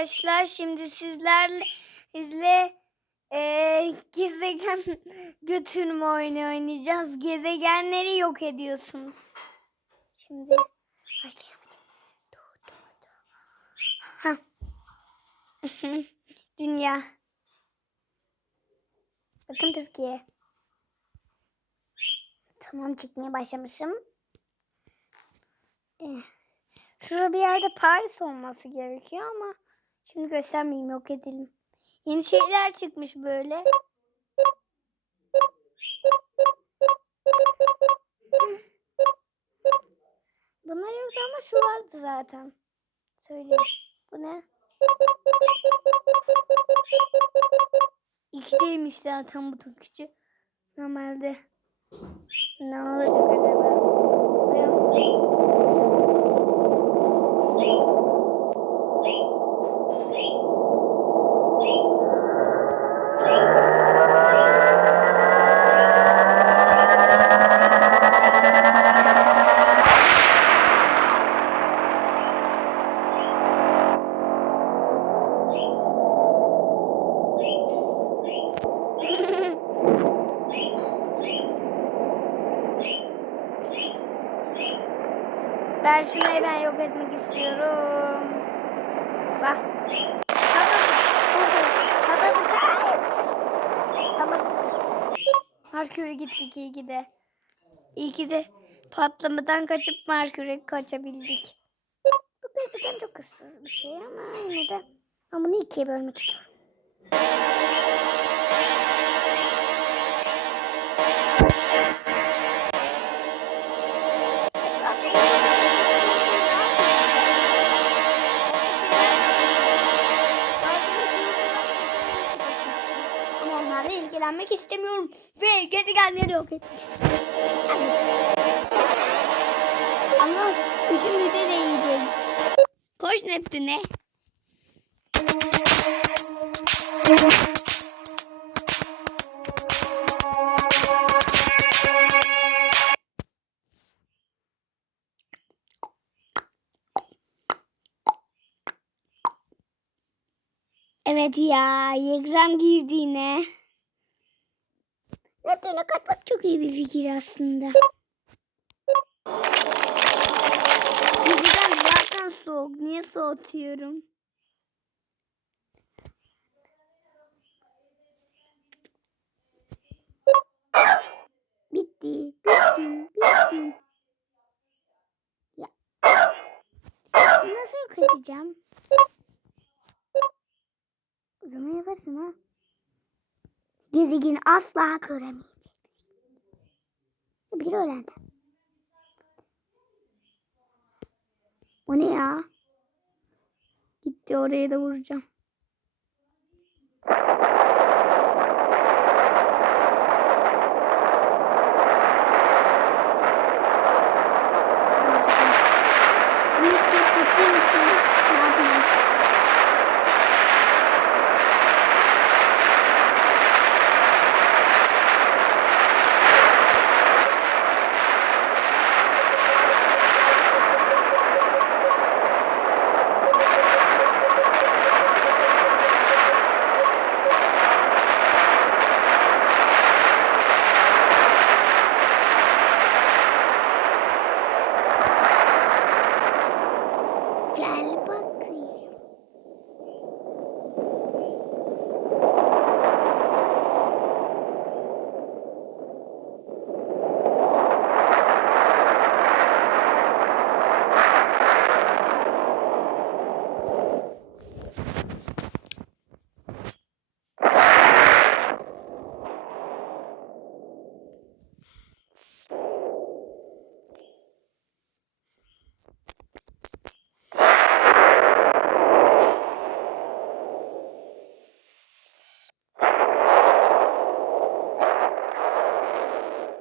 arkadaşlar. Şimdi sizlerle sizle, eee, gezegen götürme oyunu oynayacağız. Gezegenleri yok ediyorsunuz. Şimdi başlayalım. Dünya. Bakın Türkiye. Tamam çıkmaya başlamışım. Eh. Şurada bir yerde Paris olması gerekiyor ama şimdi göstermeyeyim yok edelim. Yeni şeyler çıkmış böyle. Bunlar yoktu ama şu vardı zaten. Söyleyeyim. Bu ne? İkideymiş zaten bu Türkçe. Normalde. Ne olacak acaba? Bu- Ben şunu ben yok etmek istiyorum. Bak. Hadi kaç. Merkür'e gittik iyi ki de. İyi ki de patlamadan kaçıp Merkür'e kaçabildik. Bu gerçekten çok ıssız bir şey ama yine de ben bunu ikiye bölmek istiyorum. Gezegenleri yok istiyorum. Ama şimdi de deneyeceğim. Koş Neptün'e. Evet ya, Yegram girdi yine. Neptün'e kaçmak çok iyi bir fikir aslında. Gezegen zaten soğuk. Niye soğutuyorum? Bitti. Bitti. Bitti. Ya. Nasıl edeceğim? O zaman yaparsın ha. Gezegeni asla göremeyeceksin. Bir öğrendi. O ne ya? Gitti oraya da vuracağım. Kez çektiğim için ne yapayım? Gel bakayım.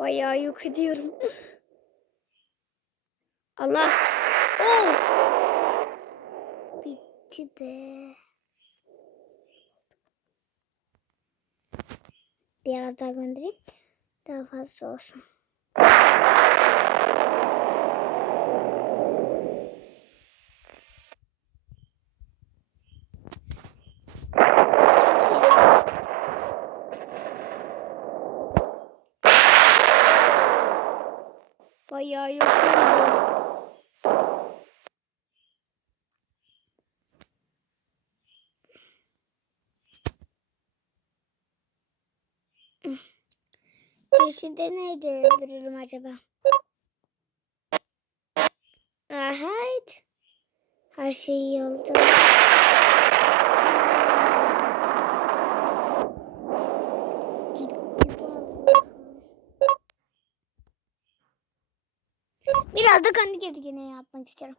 Bayağı yok ediyorum. Allah. Oh. Bitti be. Biraz daha göndereyim. Daha fazla olsun. Ayağı yok. Yeşilde neydi öldürürüm acaba? Ahayt. Her şey iyi oldu. Gitti vallahi. Biraz da kendi gezegeni yapmak istiyorum.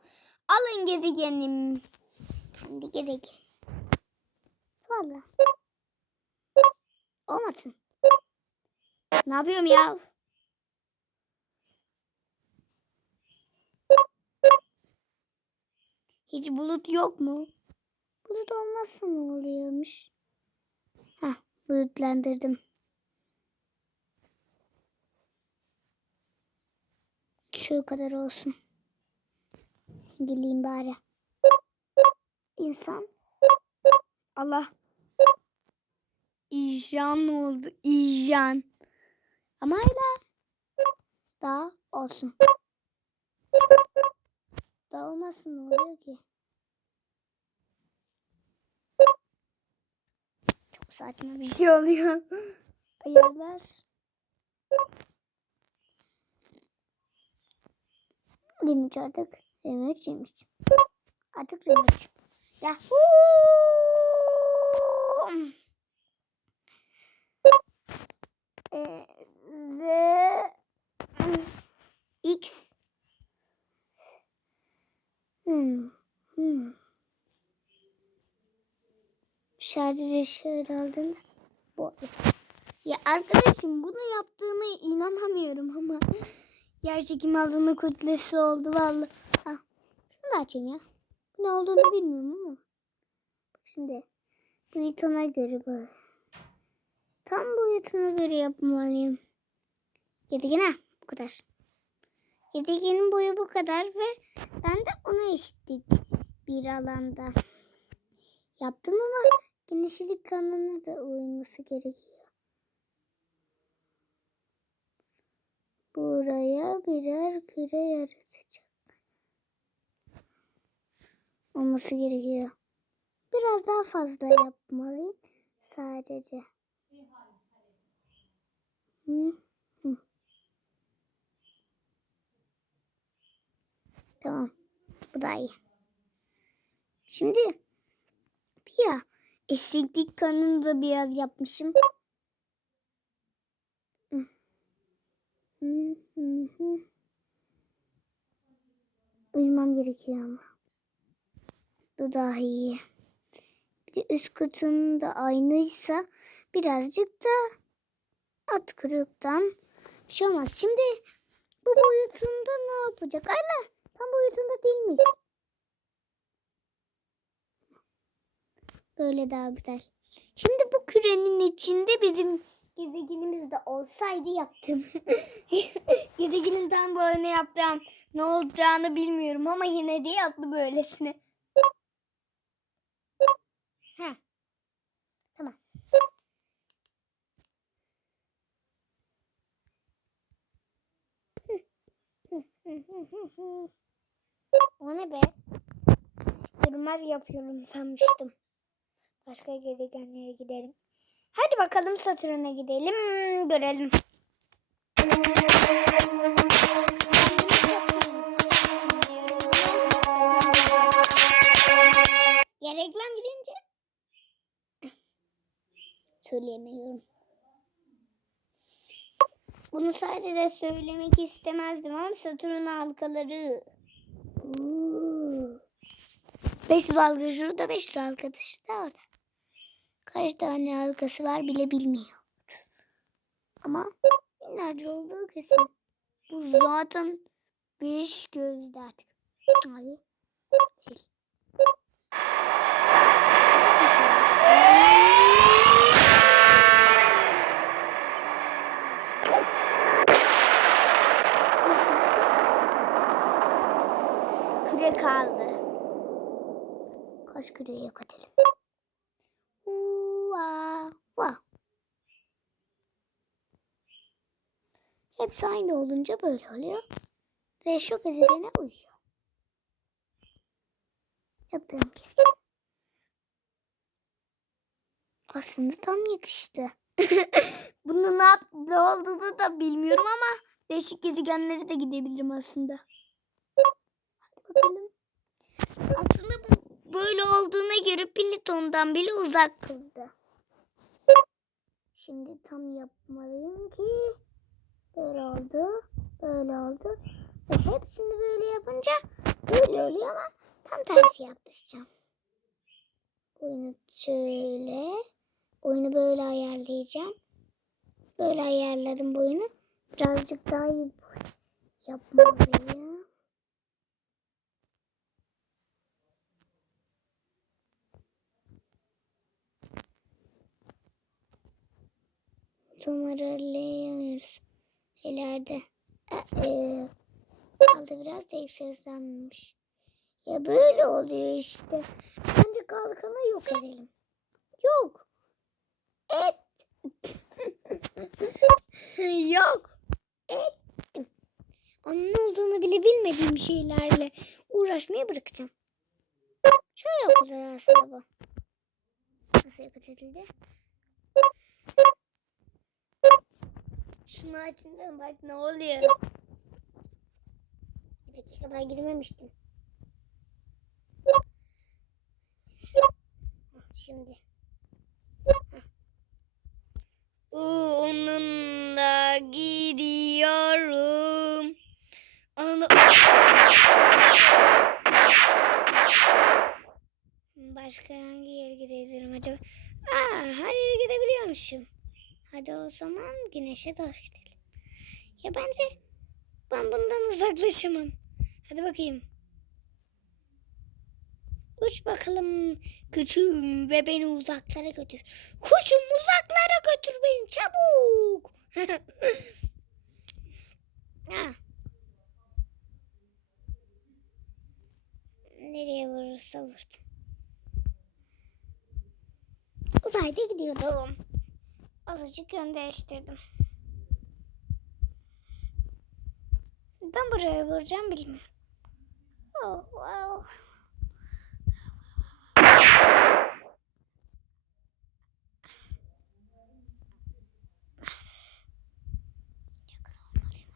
Alın gezegenim. Kendi gezegen. Valla. Olmasın. Ne yapıyorum ya? Hiç bulut yok mu? Bulut olmazsa ne oluyormuş? Heh, bulutlandırdım. Şu kadar olsun. Geleyim bari. İnsan. Allah. İjan oldu. İjan. Ama hala daha olsun. Daha olmasın ne oluyor ki? Çok saçma bir şey oluyor. Ayarlar. Remote artık. Remote yemiş. Artık remote. Yahoo! Ee, ve X Hmm. Hmm. Şarjı şöyle aldım. Bu. Ya arkadaşım bunu yaptığıma inanamıyorum ama yer çekimi alanı kütlesi oldu vallahi. Ha. Şunu da açayım ya. Ne olduğunu bilmiyorum ama. Bak şimdi boyutuna göre bu. Tam boyutuna göre yapmalıyım. Ha bu kadar. Gezegenin boyu bu kadar ve ben de ona eşitlik bir alanda yaptım ama genişlik kanalına da uyması gerekiyor. Buraya birer küre yaratacak. Olması gerekiyor. Biraz daha fazla yapmalıyım sadece. Tamam. Bu da iyi. Şimdi ya esneklik kanını da biraz yapmışım. Hı. Hı hı hı. Uyumam gerekiyor ama. Bu daha iyi. Bir de üst kutunun da aynıysa birazcık da at kırıktan bir şey olmaz. Şimdi bu boyutunda ne yapacak? Ayla tam boyutunda değilmiş. Böyle daha güzel. Şimdi bu kürenin içinde bizim gezegenimiz de olsaydı yaptım. Gezegenin tam boyunu yaptım. Ne olacağını bilmiyorum ama yine de yaptı böylesine. Ha. Tamam. o ne be? Görünmez yapıyorum sanmıştım. Başka gezegenlere gidelim. Hadi bakalım Satürn'e gidelim. Görelim. Ya reklam gidince söyleyemiyorum. Bunu sadece söylemek istemezdim ama Satürn halkaları. Beş dalga şurada, beş dalga dışında orada. Kaç tane halkası var bile bilmiyor. Ama binlerce olduğu kesin. Bu zaten beş gözlü artık. Abi. Şey. Kaldı. Kaç küreyi yok edelim. Ua. Hepsi aynı olunca böyle oluyor. Ve şu gezegene uyuyor. Yaptığım gezegen. Aslında tam yakıştı. Bunun ne, yap- ne olduğunu da bilmiyorum ama değişik gezegenlere de gidebilirim aslında. Hadi bakalım. Aslında bu böyle olduğuna göre Plüton'dan bile uzak kıldı. Şimdi tam yapmalıyım ki böyle oldu, böyle oldu. Ve hepsini böyle yapınca böyle oluyor ama tam tersi yaptıracağım. Oyunu şöyle, oyunu böyle ayarlayacağım. Böyle ayarladım boyunu. Birazcık daha iyi yapmalıyım. Tam ayarlayamıyoruz. İleride. Ee, kaldı biraz da egzozlanmış. Ya böyle oluyor işte. Bence kalkanı yok edelim. Yok. Et. yok. Ettim. Onun ne olduğunu bile bilmediğim şeylerle uğraşmayı bırakacağım. Şöyle yapılır aslında bu. Nasıl yapıt edildi? Şunu açınca bak ne oluyor. Bir dakika daha girmemiştim. Şimdi. Onunla gidiyorum. Onunla... Başka hangi yere gidebilirim acaba? Aa, her yere gidebiliyormuşum. Hadi o zaman güneşe doğru gidelim. Ya bence ben bundan uzaklaşamam. Hadi bakayım. Uç bakalım küçüğüm ve beni uzaklara götür. Kuşum uzaklara götür beni çabuk. ha. Nereye vurursa vurdum. Uzayda gidiyordum. Azıcık yön değiştirdim. Neden buraya vuracağım bilmiyorum. Oh, wow. Yakın olmalıyım.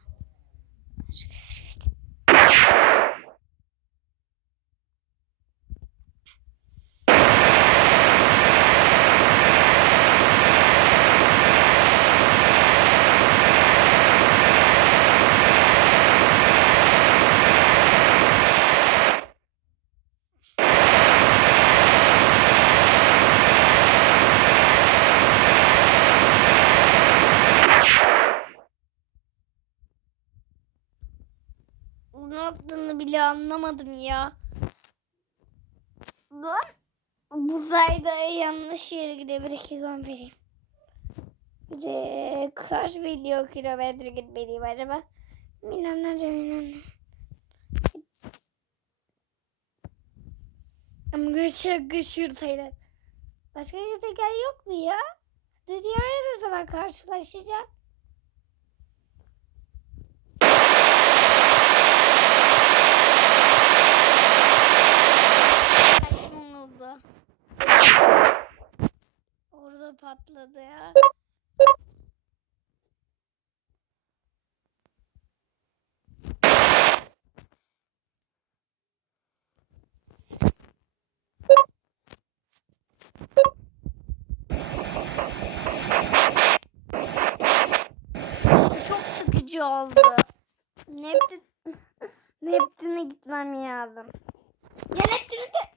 Bile anlamadım ya. Lan uzayda yanlış yere gidebilir gün vereyim. De kaç milyon kilometre gitmeliyim acaba? Milyonlarca milyon. Ama çok güç yurtaydı. Başka gezegen yok mu ya? Dünyaya ne zaman karşılaşacağım? Saçma oldu. Orada patladı ya. Çok sıkıcı oldu. Neptün Neptün'e gitmem lazım. Ya Neptün'ü de